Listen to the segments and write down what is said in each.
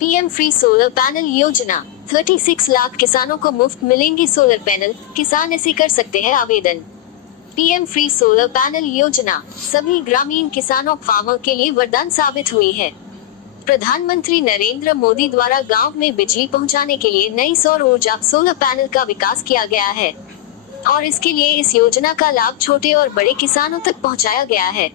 PM free solar panel योजना, 36 लाख किसानों को मुफ्त मिलेंगे सोलर पैनल, किसान ऐसे कर सकते हैं आवेदन। पीएम फ्री सोलर पैनल योजना सभी ग्रामीण किसानों फार्मर के लिए वरदान साबित हुई है। प्रधानमंत्री नरेंद्र मोदी द्वारा गांव में बिजली पहुंचाने के लिए नई सौर ऊर्जा सोलर पैनल का विकास किया गया है और इसके लिए इस योजना का लाभ छोटे और बड़े किसानों तक पहुंचाया गया है।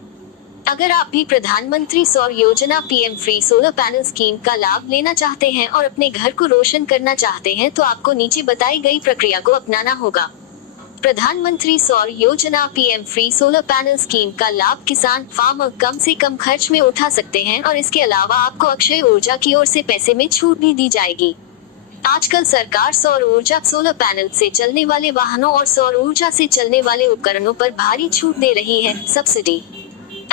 अगर आप भी प्रधानमंत्री सौर योजना PM free solar panel scheme का लाभ लेना चाहते हैं और अपने घर को रोशन करना चाहते हैं तो आपको नीचे बताई गई प्रक्रिया को अपनाना होगा। प्रधानमंत्री सौर योजना PM free solar panel scheme का लाभ किसान फार्मर कम से कम खर्च में उठा सकते हैं और इसके अलावा आपको अक्षय ऊर्जा की ओर से पैसे में छूट भी दी जाएगी। आजकल सरकार सौर ऊर्जा सोलर पैनल से चलने वाले वाहनों और सौर ऊर्जा से चलने वाले उपकरणों पर भारी छूट दे रही है, सब्सिडी।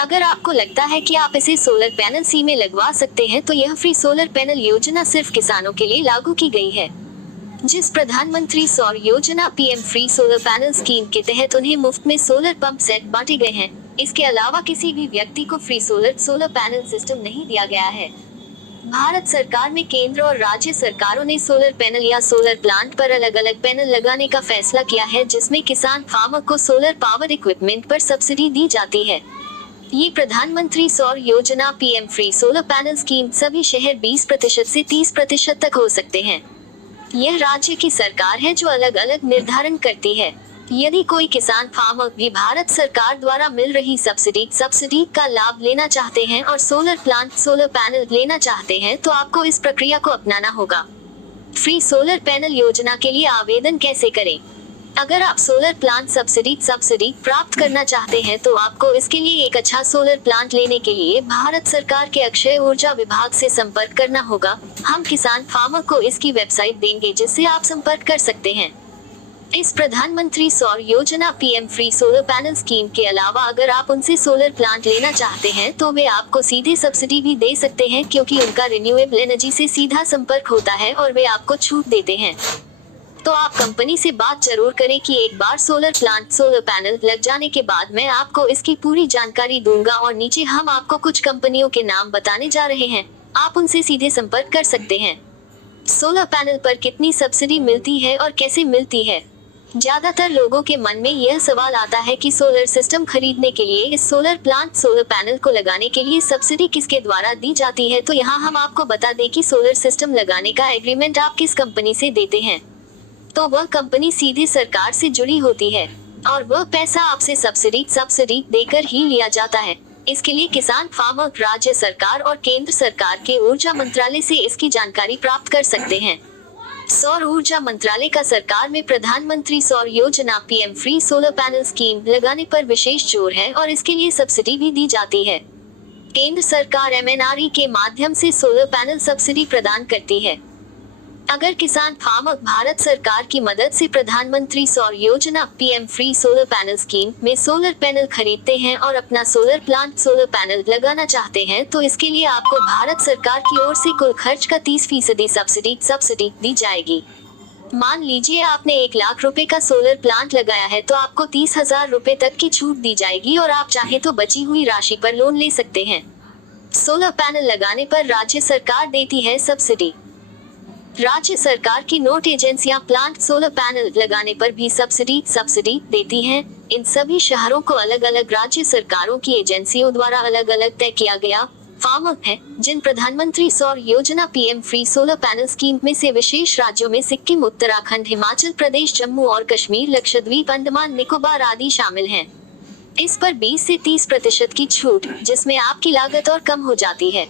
अगर आपको लगता है कि आप इसे सोलर पैनल सी में लगवा सकते हैं तो यह फ्री सोलर पैनल योजना सिर्फ किसानों के लिए लागू की गई है। जिस प्रधानमंत्री सौर योजना PM free solar panel scheme के तहत उन्हें मुफ्त में सोलर पंप सेट बांटे गए हैं। इसके अलावा किसी भी व्यक्ति को फ्री सोलर पैनल सिस्टम नहीं दिया गया है। भारत सरकार में केंद्र और राज्य सरकारों ने सोलर पैनल या सोलर प्लांट पर अलग अलग पैनल लगाने का फैसला किया है, जिसमें किसान फार्मर को सोलर पावर इक्विपमेंट पर सब्सिडी दी जाती है। ये प्रधानमंत्री सौर योजना PM free solar panel scheme सभी शहर 20% से 30% तक हो सकते हैं। यह राज्य की सरकार है जो अलग अलग निर्धारण करती है। यदि कोई किसान फार्मर भी भारत सरकार द्वारा मिल रही सब्सिडी का लाभ लेना चाहते हैं और सोलर प्लांट सोलर पैनल लेना चाहते हैं तो आपको इस प्रक्रिया को अपनाना होगा। फ्री सोलर पैनल योजना के लिए आवेदन कैसे करें? अगर आप सोलर प्लांट सब्सिडी प्राप्त करना चाहते हैं तो आपको इसके लिए एक अच्छा सोलर प्लांट लेने के लिए भारत सरकार के अक्षय ऊर्जा विभाग से संपर्क करना होगा। हम किसान फार्मर को इसकी वेबसाइट देंगे जिससे आप संपर्क कर सकते हैं। इस प्रधानमंत्री सौर योजना PM free solar panel scheme के अलावा अगर आप उनसे सोलर प्लांट लेना चाहते हैं तो वे आपको सीधे सब्सिडी भी दे सकते हैं, क्योंकि उनका रिन्यूएबल एनर्जी से सीधा संपर्क होता है और वे आपको छूट देते हैं। तो आप कंपनी से बात जरूर करें कि एक बार सोलर प्लांट सोलर पैनल लग जाने के बाद मैं आपको इसकी पूरी जानकारी दूंगा और नीचे हम आपको कुछ कंपनियों के नाम बताने जा रहे हैं, आप उनसे सीधे संपर्क कर सकते हैं। सोलर पैनल पर कितनी सब्सिडी मिलती है और कैसे मिलती है? ज्यादातर लोगों के मन में यह सवाल आता है कि सोलर सिस्टम खरीदने के लिए इस सोलर प्लांट सोलर पैनल को लगाने के लिए सब्सिडी किसके द्वारा दी जाती है। तो यहाँ हम आपको बता दें कि सोलर सिस्टम लगाने का एग्रीमेंट आप किस कंपनी से देते हैं, तो वह कंपनी सीधे सरकार से जुड़ी होती है और वह पैसा आपसे सब्सिडी देकर ही लिया जाता है। इसके लिए किसान फार्मर राज्य सरकार और केंद्र सरकार के ऊर्जा मंत्रालय से इसकी जानकारी प्राप्त कर सकते हैं। सौर ऊर्जा मंत्रालय का सरकार में प्रधानमंत्री सौर योजना PM free solar panel scheme लगाने पर विशेष जोर है और इसके लिए सब्सिडी भी दी जाती है। केंद्र सरकार एमएनआरई के माध्यम से सोलर पैनल सब्सिडी प्रदान करती है। अगर किसान फार्मर भारत सरकार की मदद से प्रधानमंत्री सौर योजना PM free solar panel scheme में सोलर पैनल खरीदते हैं और अपना सोलर प्लांट सोलर पैनल लगाना चाहते हैं तो इसके लिए आपको भारत सरकार की ओर से कुल खर्च का 30% सब्सिडी दी जाएगी। मान लीजिए आपने 1 लाख रुपए का सोलर प्लांट लगाया है तो आपको 30,000 रुपए तक की छूट दी जाएगी और आप चाहे तो बची हुई राशि पर लोन ले सकते हैं। सोलर पैनल लगाने पर राज्य सरकार देती है सब्सिडी। राज्य सरकार की नोट एजेंसियां प्लांट सोलर पैनल लगाने पर भी सब्सिडी देती हैं। इन सभी शहरों को अलग अलग राज्य सरकारों की एजेंसियों द्वारा अलग अलग तय किया गया फार्मर है। जिन प्रधानमंत्री सौर योजना PM free solar panel scheme में से विशेष राज्यों में सिक्किम, उत्तराखंड, हिमाचल प्रदेश, जम्मू और कश्मीर, लक्षद्वीप, अंडमान निकोबार आदि शामिल हैं। इस पर 20 से 30% की छूट, जिसमें आपकी लागत और कम हो जाती है।